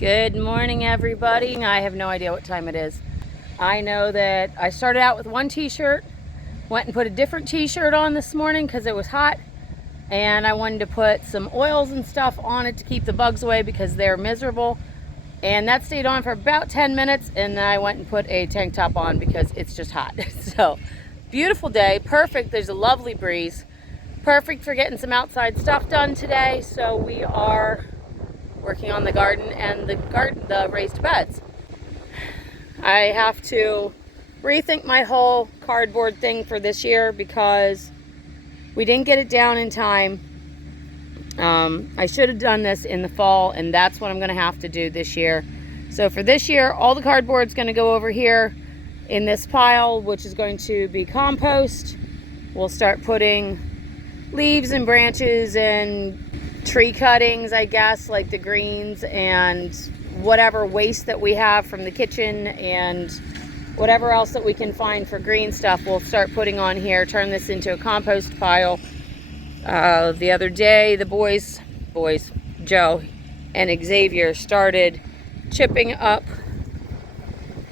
Good morning, everybody. I have no idea what time it is. I know that I started out with one t-shirt, went and put a different t-shirt on this morning because it was hot, and I wanted to put some oils and stuff on it to keep the bugs away because they're miserable. And that stayed on for about 10 minutes, and then I went and put a tank top on because it's just hot. So, beautiful day, perfect. There's a lovely breeze. Perfect for getting some outside stuff done today. So we are working on the garden and the raised beds. I have to rethink my whole cardboard thing for this year because we didn't get it down in time. I should have done this in the fall, and that's what I'm going to have to do this year. So for this year, all the cardboard's going to go over here in this pile, which is going to be compost. We'll start putting leaves and branches and tree cuttings, I guess, like the greens and whatever waste that we have from the kitchen and whatever else that we can find for green stuff, we'll start putting on here, turn this into a compost pile. The other day, the boys, Joe and Xavier, started chipping up,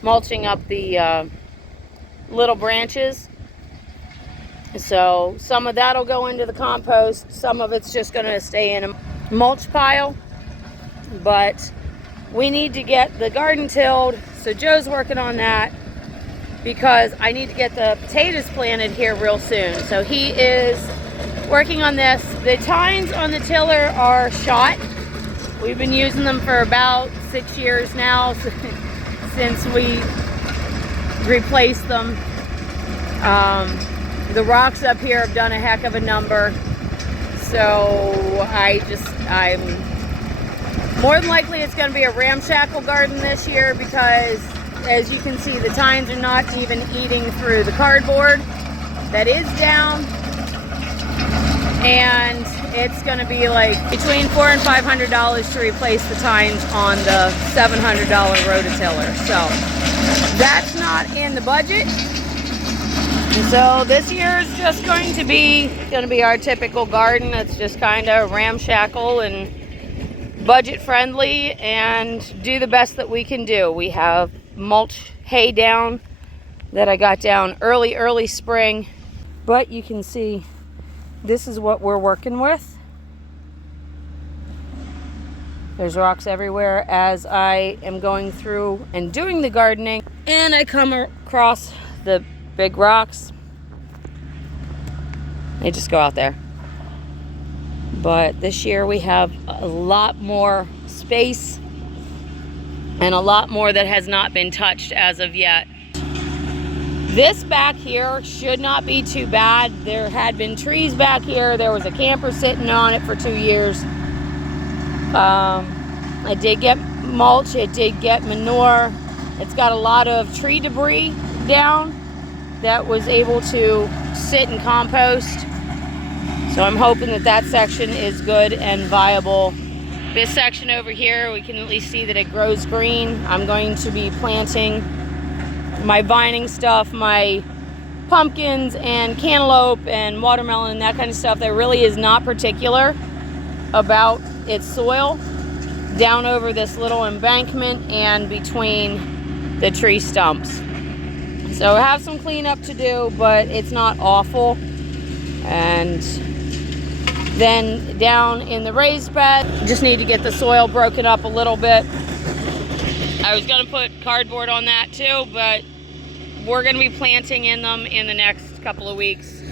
mulching up the little branches. So some of that'll go into the compost, some of it's just going to stay in a mulch pile. But we need to get the garden tilled, so Joe's working on that because I need to get the potatoes planted here real soon. So he is working on this. The tines on the tiller are shot. We've been using them for about 6 years now since we replaced them. The rocks up here have done a heck of a number, so I'm more than likely it's going to be a ramshackle garden this year because, as you can see, the tines are not even eating through the cardboard that is down, and it's going to be like between $400 and $500 to replace the tines on the $700 rototiller. So that's not in the budget. So this year is just going to be our typical garden. It's just kind of ramshackle and budget friendly and do the best that we can do. We have mulch hay down that I got down early spring, but you can see this is what we're working with. There's rocks everywhere as I am going through and doing the gardening, and I come across the big rocks. They just go out there. But this year we have a lot more space and a lot more that has not been touched as of yet. This back here should not be too bad. There had been trees back here. There was a camper sitting on it for 2 years. I did get mulch. It did get manure. It's got a lot of tree debris down that was able to sit and compost. So I'm hoping that that section is good and viable. This section over here, we can at least see that it grows green. I'm going to be planting my vining stuff, my pumpkins and cantaloupe and watermelon and that kind of stuff that really is not particular about its soil down over this little embankment and between the tree stumps. So I have some cleanup to do, but it's not awful. And then down in the raised bed, just need to get the soil broken up a little bit. I was going to put cardboard on that too, but we're going to be planting in them in the next couple of weeks.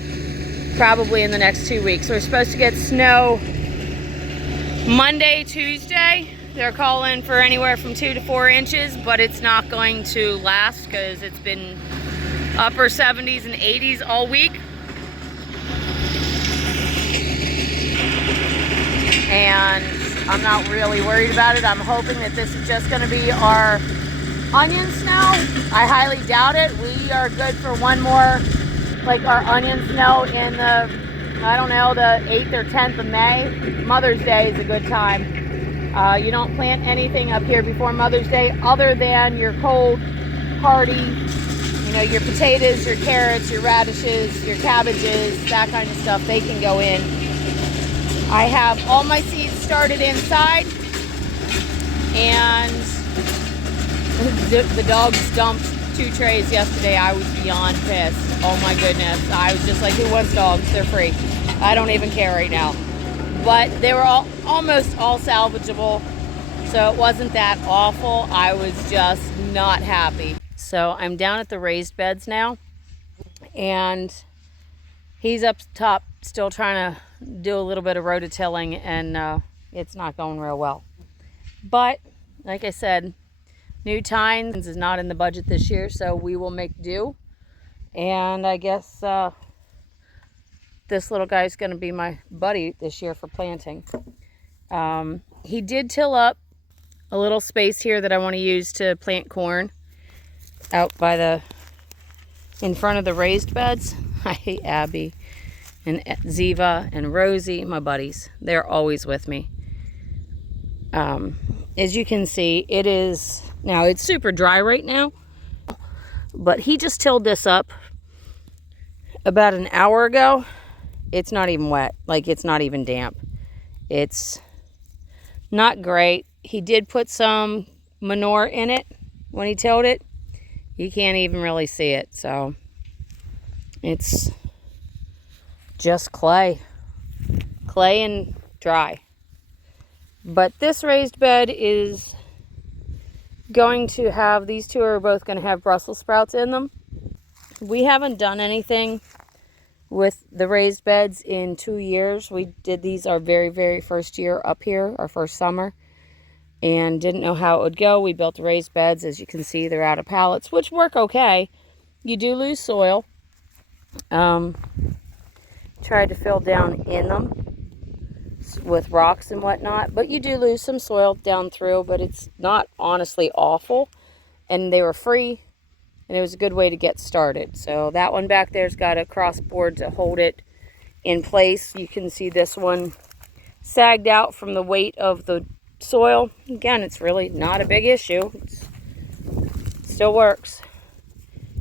Probably in the next 2 weeks. We're supposed to get snow Monday, Tuesday. They're calling for anywhere from 2 to 4 inches, but it's not going to last because it's been upper 70s and 80s all week. And I'm not really worried about it. I'm hoping that this is just going to be our onion snow. I highly doubt it. We are good for one more, like our onion snow in the, I don't know, the 8th or 10th of May. Mother's Day is a good time. You don't plant anything up here before Mother's Day other than your cold, hardy, you know, your potatoes, your carrots, your radishes, your cabbages, that kind of stuff. They can go in. I have all my seeds started inside, And the dogs dumped 2 trays yesterday. I was beyond pissed. Oh my goodness. I was just like, who wants dogs? They're free. I don't even care right now. But they were almost all salvageable. So it wasn't that awful. I was just not happy. So I'm down at the raised beds now. And he's up top still trying to do a little bit of rototilling, and it's not going real well. But like I said, new tines is not in the budget this year, so we will make do. And I guess this little guy's going to be my buddy this year for planting. He did till up a little space here that I want to use to plant corn out by in front of the raised beds. I hate Abby and Ziva and Rosie, my buddies. They're always with me. As you can see, it's super dry right now, but he just tilled this up about an hour ago. It's not even wet, like it's not even damp. It's not great. He did put some manure in it when he tilled it. You can't even really see it, so it's just clay and dry. But this raised bed is going to have, these two are both going to have Brussels sprouts in them. We haven't done anything with the raised beds in 2 years. We did these our very, very first year up here, our first summer, and didn't know how it would go. We built the raised beds. As you can see, they're out of pallets, which work okay. You do lose soil. Tried to fill down in them with rocks and whatnot, but you do lose some soil down through, but it's not honestly awful. And they were free, and it was a good way to get started. So that one back there's got a cross board to hold it in place. You can see this one sagged out from the weight of the soil. Again, it's really not a big issue. It still works.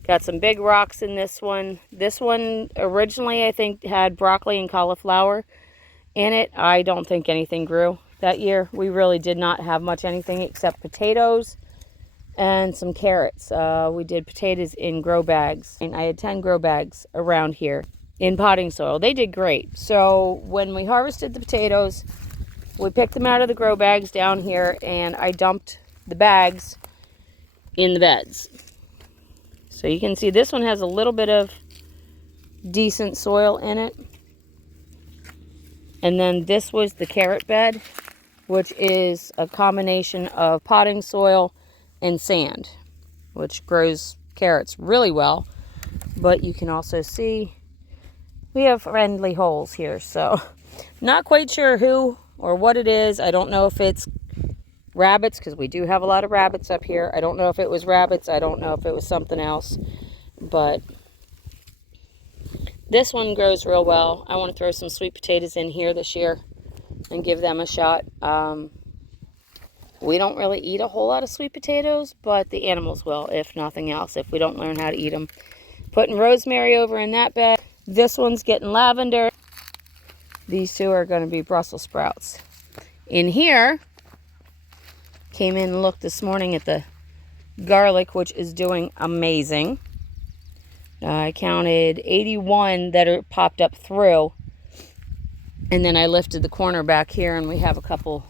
Got some big rocks in this one. This one originally, I think, had broccoli and cauliflower in it. I don't think anything grew that year. We really did not have much anything except potatoes and some carrots. We did potatoes in grow bags, and I had 10 grow bags around here in potting soil. They did great. So when we harvested the potatoes, we picked them out of the grow bags down here, and I dumped the bags in the beds. So you can see this one has a little bit of decent soil in it. And then this was the carrot bed, which is a combination of potting soil and sand, which grows carrots really well. But you can also see we have friendly holes here. So not quite sure who or what it is. I don't know if it's rabbits, because we do have a lot of rabbits up here. I don't know if it was rabbits. I don't know if it was something else. But this one grows real well. I want to throw some sweet potatoes in here this year and give them a shot. We don't really eat a whole lot of sweet potatoes, but the animals will, if nothing else, if we don't learn how to eat them. Putting rosemary over in that bed. This one's getting lavender. These two are going to be Brussels sprouts. In here, came in and looked this morning at the garlic, which is doing amazing. I counted 81 that are popped up through. And then I lifted the corner back here, and we have a couple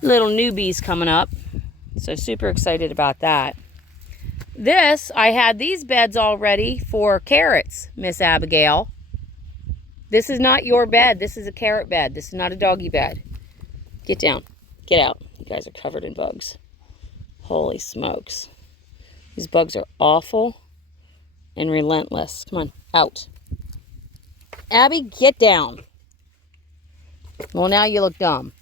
little newbies coming up. So super excited about that. I had these beds all ready for carrots, Miss Abigail. This is not your bed. This is a carrot bed. This is not a doggy bed. Get down. Get out. You guys are covered in bugs. Holy smokes. These bugs are awful and relentless. Come on, out. Abby, get down. Well, now you look dumb.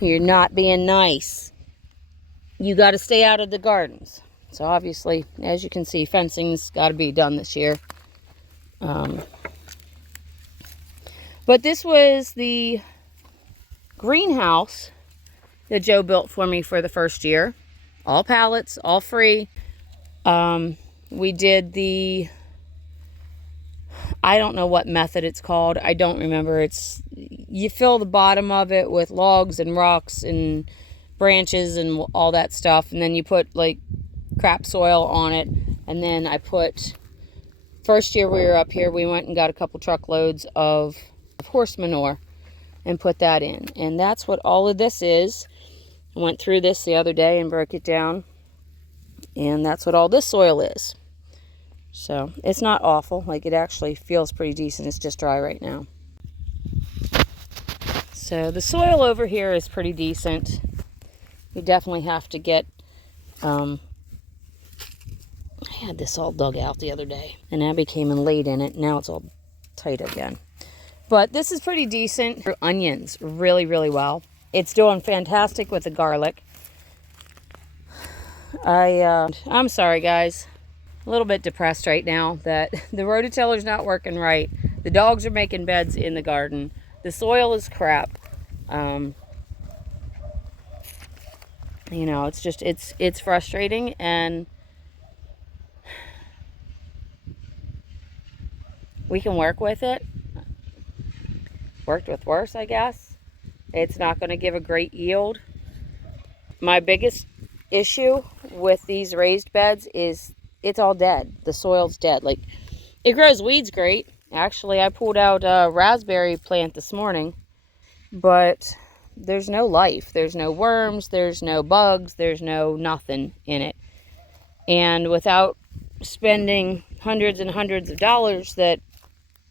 You're not being nice. You got to stay out of the gardens. So obviously, as you can see, fencing's got to be done this year. But this was the greenhouse that Joe built for me for the first year. All pallets, all free. We did the I don't know what method it's called. I don't remember. You fill the bottom of it with logs and rocks and branches and all that stuff, and then you put like crap soil on it. And then I put, first year we were up here, we went and got a couple truckloads of horse manure and put that in, and that's what all of this is. I went through this the other day and broke it down, and that's what all this soil is. So it's not awful. Like, it actually feels pretty decent. It's just dry right now. So the soil over here is pretty decent. You definitely have to get, I had this all dug out the other day, and Abby came and laid in it. Now it's all tight again. But this is pretty decent for onions, really, really well. It's doing fantastic with the garlic. I'm sorry, guys. A little bit depressed right now that the rototiller's not working right. The dogs are making beds in the garden. The soil is crap. You know, it's just, it's frustrating, and we can work with it. Worked with worse, I guess. It's not going to give a great yield. My biggest issue with these raised beds is it's all dead. The soil's dead. Like, it grows weeds great. Actually, I pulled out a raspberry plant this morning, but there's no life. There's no worms. There's no bugs. There's no nothing in it. And without spending hundreds and hundreds of dollars that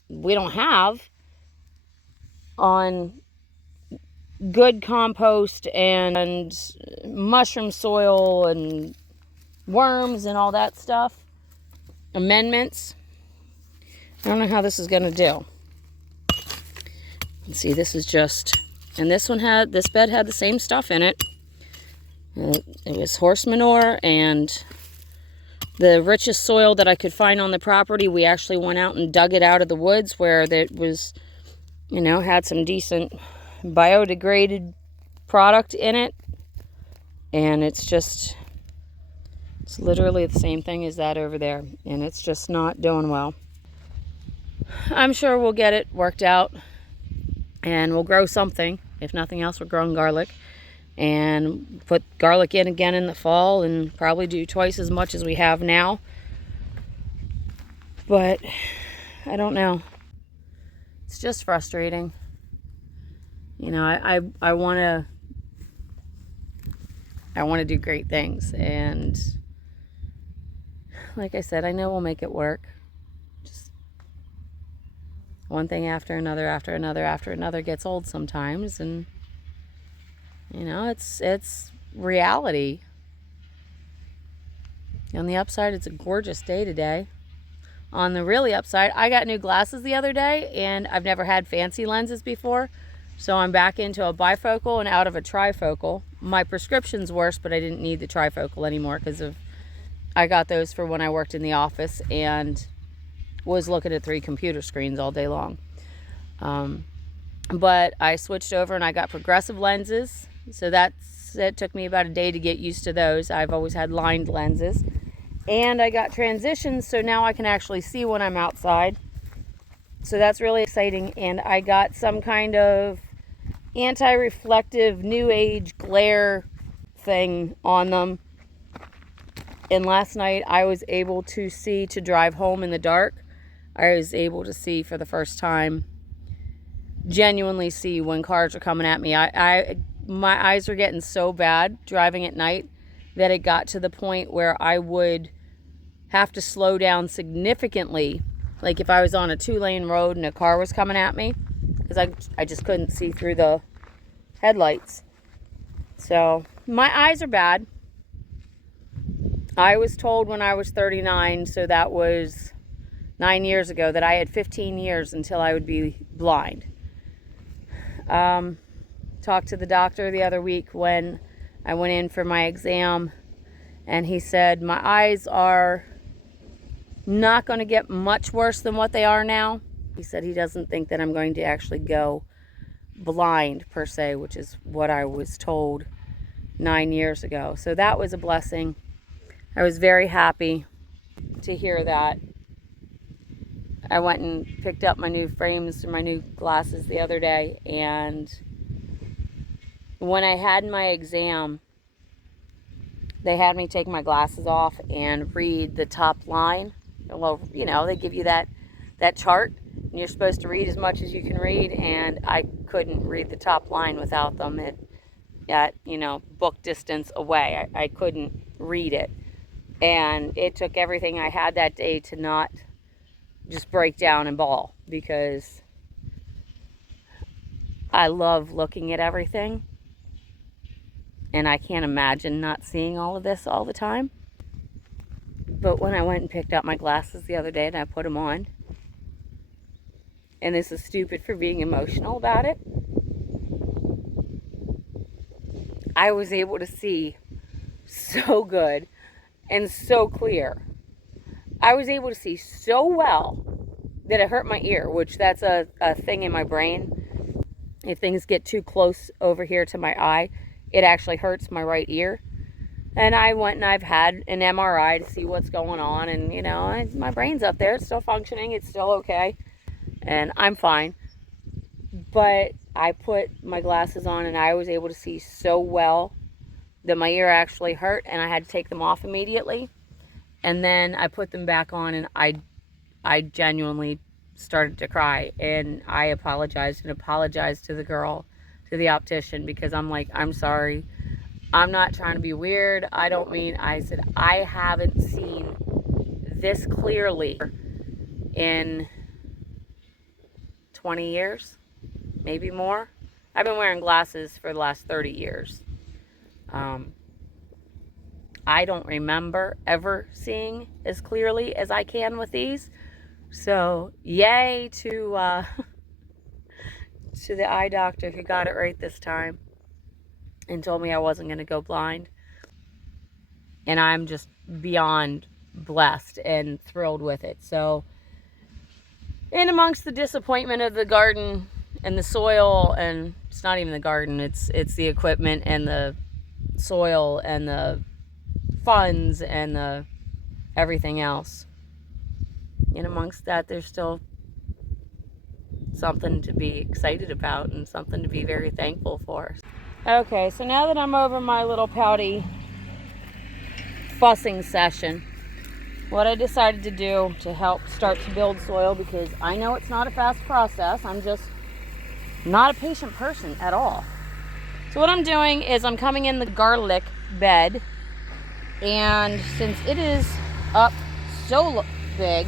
we don't have on good compost and mushroom soil and worms and all that stuff, amendments, I don't know how this is going to do. Let's see, this is just, and this bed had the same stuff in it. It was horse manure and the richest soil that I could find on the property. We actually went out and dug it out of the woods where it was, you know, had some decent biodegraded product in it. And it's literally the same thing as that over there. And it's just not doing well. I'm sure we'll get it worked out. And we'll grow something. If nothing else, we're growing garlic. And put garlic in again in the fall. And probably do twice as much as we have now. But I don't know. It's just frustrating. You know, I want to do great things, and like I said, I know we'll make it work. Just one thing after another after another gets old sometimes, and you know, it's reality. On the upside, it's a gorgeous day today. On the really upside, I got new glasses the other day, and I've never had fancy lenses before. So I'm back into a bifocal and out of a trifocal. My prescription's worse, but I didn't need the trifocal anymore because I got those for when I worked in the office and was looking at 3 computer screens all day long. But I switched over and I got progressive lenses. So it took me about a day to get used to those. I've always had lined lenses. And I got transitions, so now I can actually see when I'm outside. So that's really exciting. And I got some kind of anti-reflective new age glare thing on them. And last night I was able to see, to drive home in the dark. I was able to see for the first time, genuinely see when cars are coming at me. My eyes are getting so bad driving at night that it got to the point where I would have to slow down significantly. Like if I was on a 2-lane road and a car was coming at me, because I just couldn't see through the headlights. So my eyes are bad. I was told when I was 39, so that was 9 years ago, that I had 15 years until I would be blind. Talked to the doctor the other week when I went in for my exam, and he said my eyes are not going to get much worse than what they are now. He said he doesn't think that I'm going to actually go blind per se, which is what I was told 9 years ago. So that was a blessing. I was very happy to hear that. I went and picked up my new frames, my new glasses the other day, and when I had my exam, they had me take my glasses off and read the top line. Well, you know, they give you that chart, and you're supposed to read as much as you can read, and I couldn't read the top line without them at you know, book distance away. I couldn't read it, and it took everything I had that day to not just break down and bawl, because I love looking at everything, and I can't imagine not seeing all of this all the time. But when I went and picked up my glasses the other day and I put them on, and this is stupid for being emotional about it, I was able to see so good and so clear. I was able to see so well that it hurt my ear, which that's a thing in my brain. If things get too close over here to my eye, it actually hurts my right ear. And I went and I've had an MRI to see what's going on, and you know, my brain's up there, it's still functioning, it's still okay, and I'm fine. But I put my glasses on and I was able to see so well that my ear actually hurt, and I had to take them off immediately. And then I put them back on, and I genuinely started to cry, and I apologized to the girl, to the optician, because I'm like, I'm sorry, I'm not trying to be weird, I don't mean, I said, I haven't seen this clearly in 20 years, maybe more. I've been wearing glasses for the last 30 years. I don't remember ever seeing as clearly as I can with these. So yay to the eye doctor who got it right this time and told me I wasn't going to go blind. And I'm just beyond blessed and thrilled with it. So in amongst the disappointment of the garden and the soil, and it's not even the garden, it's the equipment and the soil and the funds and the everything else, in amongst that, there's still something to be excited about and something to be very thankful for. Okay, so now that I'm over my little pouty fussing session, what I decided to do to help start to build soil, because I know it's not a fast process, I'm just not a patient person at all. So what I'm doing is I'm coming in the garlic bed, and since it is up so big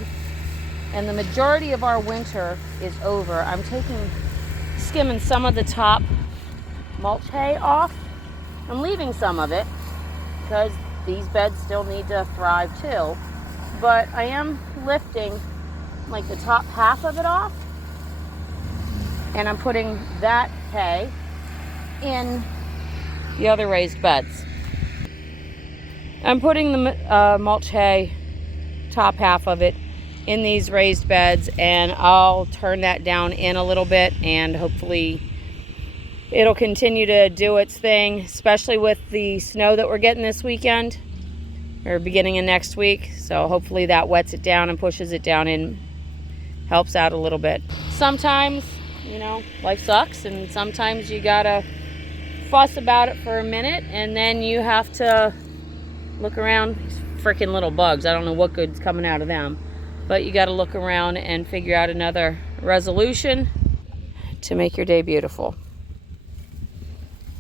and the majority of our winter is over, I'm skimming some of the top mulch hay off. I'm leaving some of it because these beds still need to thrive too, but I am lifting like the top half of it off, and I'm putting that hay in the other raised beds. I'm putting the mulch hay, top half of it, in these raised beds, and I'll turn that down in a little bit, and hopefully it'll continue to do its thing, especially with the snow that we're getting this weekend or beginning of next week. So hopefully that wets it down and pushes it down and helps out a little bit. Sometimes, you know, life sucks, and sometimes you gotta fuss about it for a minute, and then you have to look around. These freaking little bugs, I don't know what good's coming out of them, but you got to look around and figure out another resolution to make your day beautiful.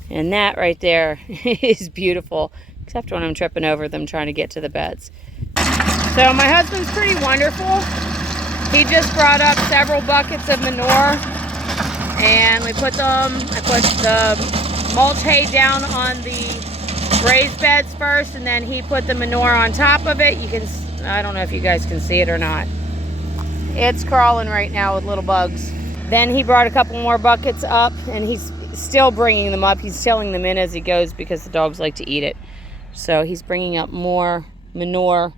And that right there is beautiful, except when I'm tripping over them trying to get to the beds. So my husband's pretty wonderful. He just brought up several buckets of manure, and I put the mulch hay down on the raised beds first, and then he put the manure on top of it. I don't know if you guys can see it or not. It's crawling right now with little bugs. Then he brought a couple more buckets up, and he's still bringing them up. He's tilling them in as he goes because the dogs like to eat it. So he's bringing up more manure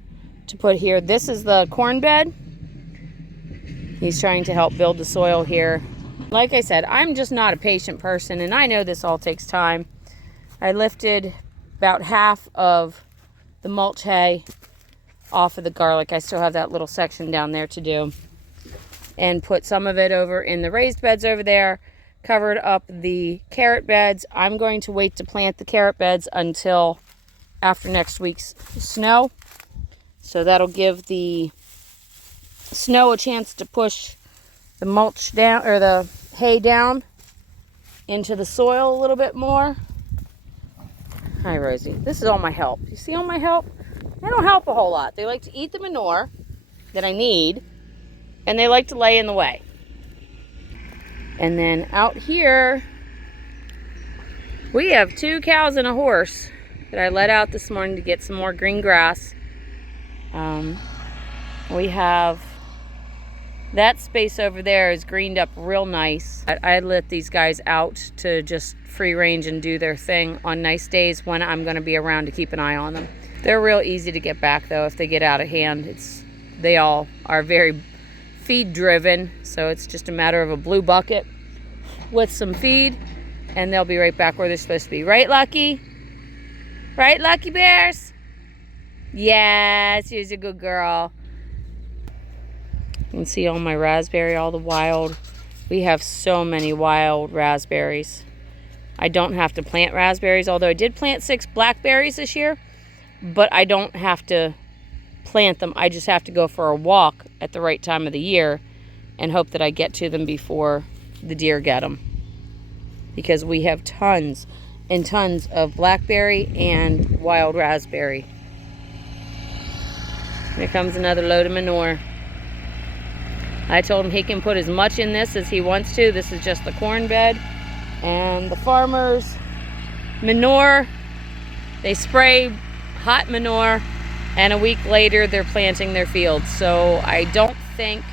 to put here. This is the corn bed. He's trying to help build the soil here. Like I said, I'm just not a patient person, and I know this all takes time. I lifted about half of the mulch hay off of the garlic. I still have that little section down there to do. and put some of it over in the raised beds over there, covered up the carrot beds. I'm going to wait to plant the carrot beds until after next week's snow. So that'll give the snow a chance to push the mulch down, or the hay down into the soil a little bit more. Hi, Rosie. This is all my help. You see all my help? They don't help a whole lot. They like to eat the manure that I need, and they like to lay in the way. And then out here, we have 2 cows and a horse that I let out this morning to get some more green grass. We have that space over there is greened up real nice. I let these guys out to just free range and do their thing on nice days when I'm going to be around to keep an eye on them. They're real easy to get back though if they get out of hand. They all are very feed driven, so it's just a matter of a blue bucket with some feed and they'll be right back where they're supposed to be. Right, Lucky? Right, Lucky Bears? Yes, she's a good girl. You can see all my raspberry, all the wild. We have so many wild raspberries. I don't have to plant raspberries, although I did plant 6 blackberries this year, but I don't have to plant them. I just have to go for a walk at the right time of the year and hope that I get to them before the deer get them. Because we have tons and tons of blackberry and wild raspberry. Here comes another load of manure. I told him he can put as much in this as he wants to. This is just the corn bed. And the farmers' manure, they spray hot manure, and a week later they're planting their fields. So I don't think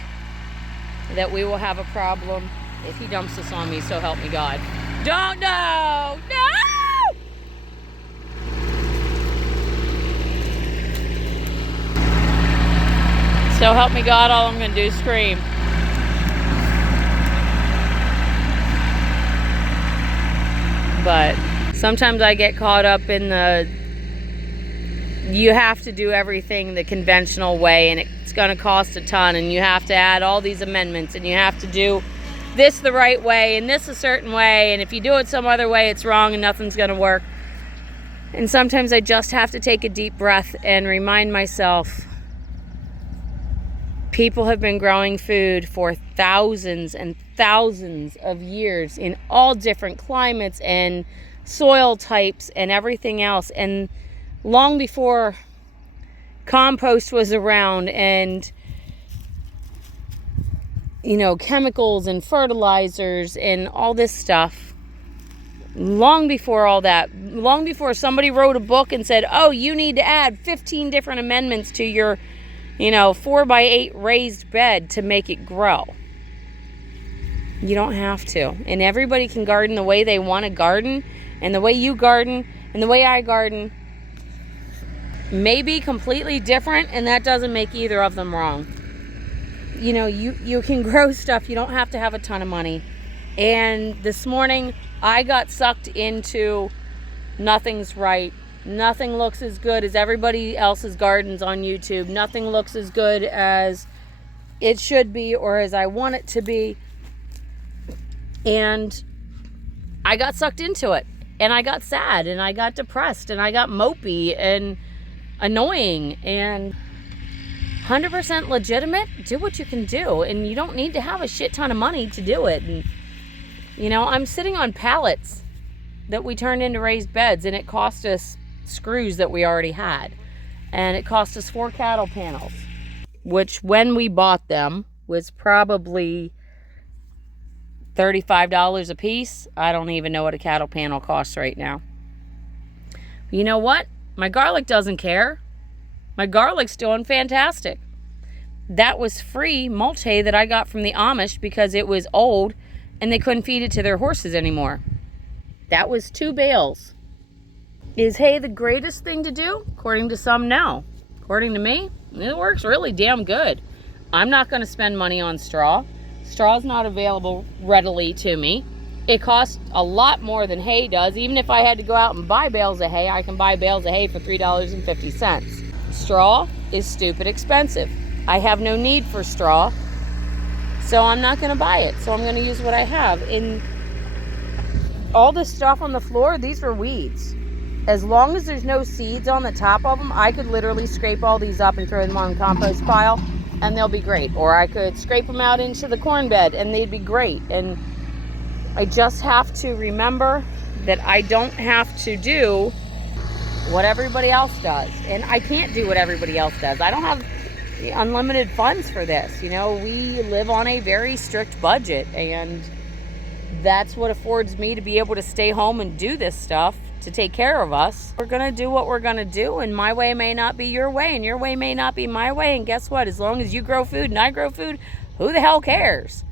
that we will have a problem if he dumps this on me, so help me God. Don't know! No! So help me God, all I'm gonna do is scream. But sometimes I get caught up in you have to do everything the conventional way, and it's gonna cost a ton, and you have to add all these amendments, and you have to do this the right way, and this a certain way, and if you do it some other way, it's wrong and nothing's gonna work. And sometimes I just have to take a deep breath and remind myself, people have been growing food for thousands and thousands of years in all different climates and soil types and everything else. And long before compost was around and, you know, chemicals and fertilizers and all this stuff, long before all that, long before somebody wrote a book and said, oh, you need to add 15 different amendments to your 4x8 raised bed to make it grow. You don't have to. And everybody can garden the way they want to garden, and the way you garden and the way I garden may be completely different, and that doesn't make either of them wrong. You can grow stuff. You don't have to have a ton of money. And this morning I got sucked into nothing's right. Nothing looks as good as everybody else's gardens on YouTube. Nothing looks as good as it should be or as I want it to be. And I got sucked into it. And I got sad and I got depressed and I got mopey and annoying and 100% legitimate. Do what you can do. And you don't need to have a shit ton of money to do it. And, I'm sitting on pallets that we turned into raised beds, and it cost us screws that we already had, and it cost us 4 cattle panels, which when we bought them was probably $35 a piece. I don't even know what a cattle panel costs right now. But you know what? My garlic doesn't care. My garlic's doing fantastic. That was free mulch hay that I got from the Amish because it was old and they couldn't feed it to their horses anymore. That was 2 bales. Is hay the greatest thing to do? According to some, no. According to me, it works really damn good. I'm not going to spend money on straw. Straw's not available readily to me. It costs a lot more than hay does. Even if I had to go out and buy bales of hay, I can buy bales of hay for $3.50. Straw is stupid expensive. I have no need for straw. So I'm not going to buy it. So I'm going to use what I have. And all this stuff on the floor, these were weeds. As long as there's no seeds on the top of them, I could literally scrape all these up and throw them on a compost pile, and they'll be great. Or I could scrape them out into the corn bed, and they'd be great. And I just have to remember that I don't have to do what everybody else does. And I can't do what everybody else does. I don't have unlimited funds for this. You know, we live on a very strict budget, and that's what affords me to be able to stay home and do this stuff to take care of us. We're gonna do what we're gonna do, and my way may not be your way, and your way may not be my way. And guess what? As long as you grow food and I grow food, who the hell cares?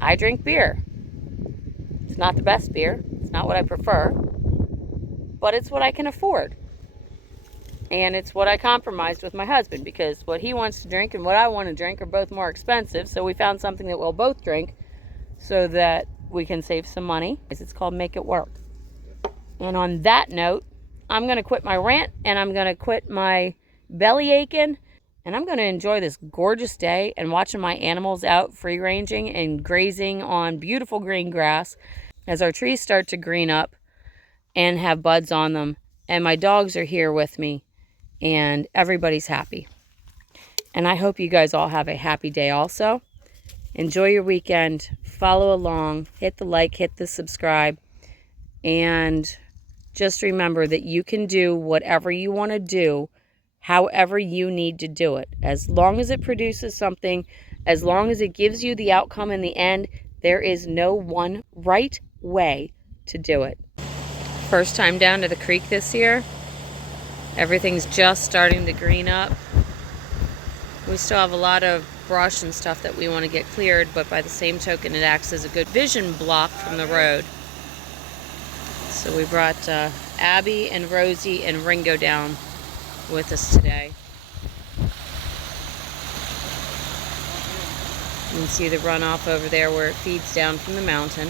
I drink beer. It's not the best beer. It's not what I prefer, but it's what I can afford. And it's what I compromised with my husband, because what he wants to drink and what I want to drink are both more expensive. So we found something that we'll both drink so that we can save some money. It's called Make It Work. And on that note, I'm going to quit my rant, and I'm going to quit my belly aching, and I'm going to enjoy this gorgeous day and watching my animals out free ranging and grazing on beautiful green grass as our trees start to green up and have buds on them. And my dogs are here with me, and everybody's happy. And I hope you guys all have a happy day also. Enjoy your weekend. Follow along. Hit the like, hit the subscribe. And just remember that you can do whatever you want to do, however you need to do it. As long as it produces something, as long as it gives you the outcome in the end, there is no one right way to do it. First time down to the creek this year. Everything's just starting to green up. We still have a lot of brush and stuff that we want to get cleared, but by the same token, it acts as a good vision block from the road. So we brought Abby and Rosie and Ringo down with us today. You can see the runoff over there where it feeds down from the mountain.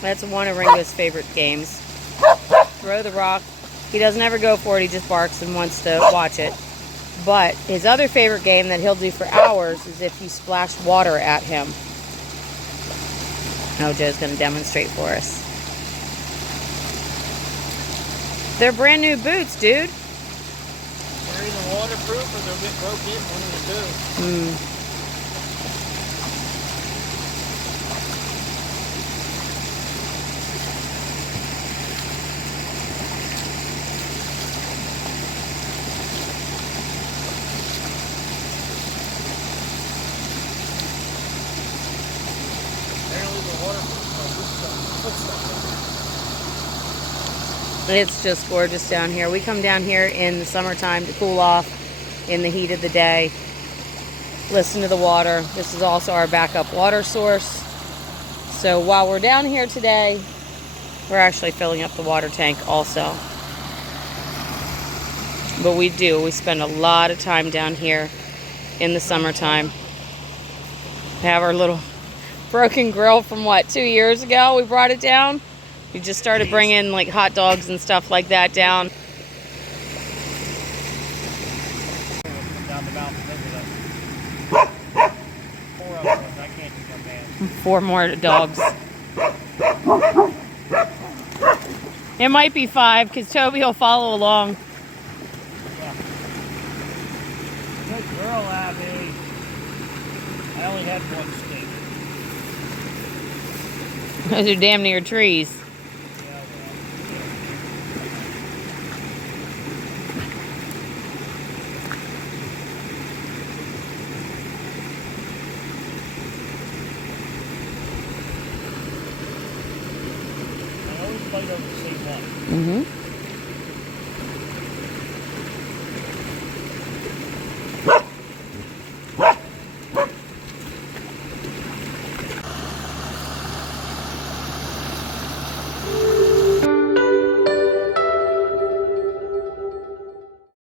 That's one of Ringo's favorite games. Throw the rock. He doesn't ever go for it. He just barks and wants to watch it. But his other favorite game that he'll do for hours is if you splash water at him. Oh, Joe's going to demonstrate for us. They're brand new boots, dude. They're either waterproof or they'll get broke in one of the two. It's just gorgeous down here. We come down here in the summertime to cool off in the heat of the day. Listen to the water. This is also our backup water source. So while we're down here today, we're actually filling up the water tank also. But we spend a lot of time down here in the summertime. We have our little broken grill from 2 years ago. We brought it down. We just started bringing like hot dogs and stuff like that down. Four more dogs. It might be 5 because Toby will follow along. Yeah. Good girl, Abby. I only had one steak. Those are damn near trees. I always fight over the same one. Mm-hmm.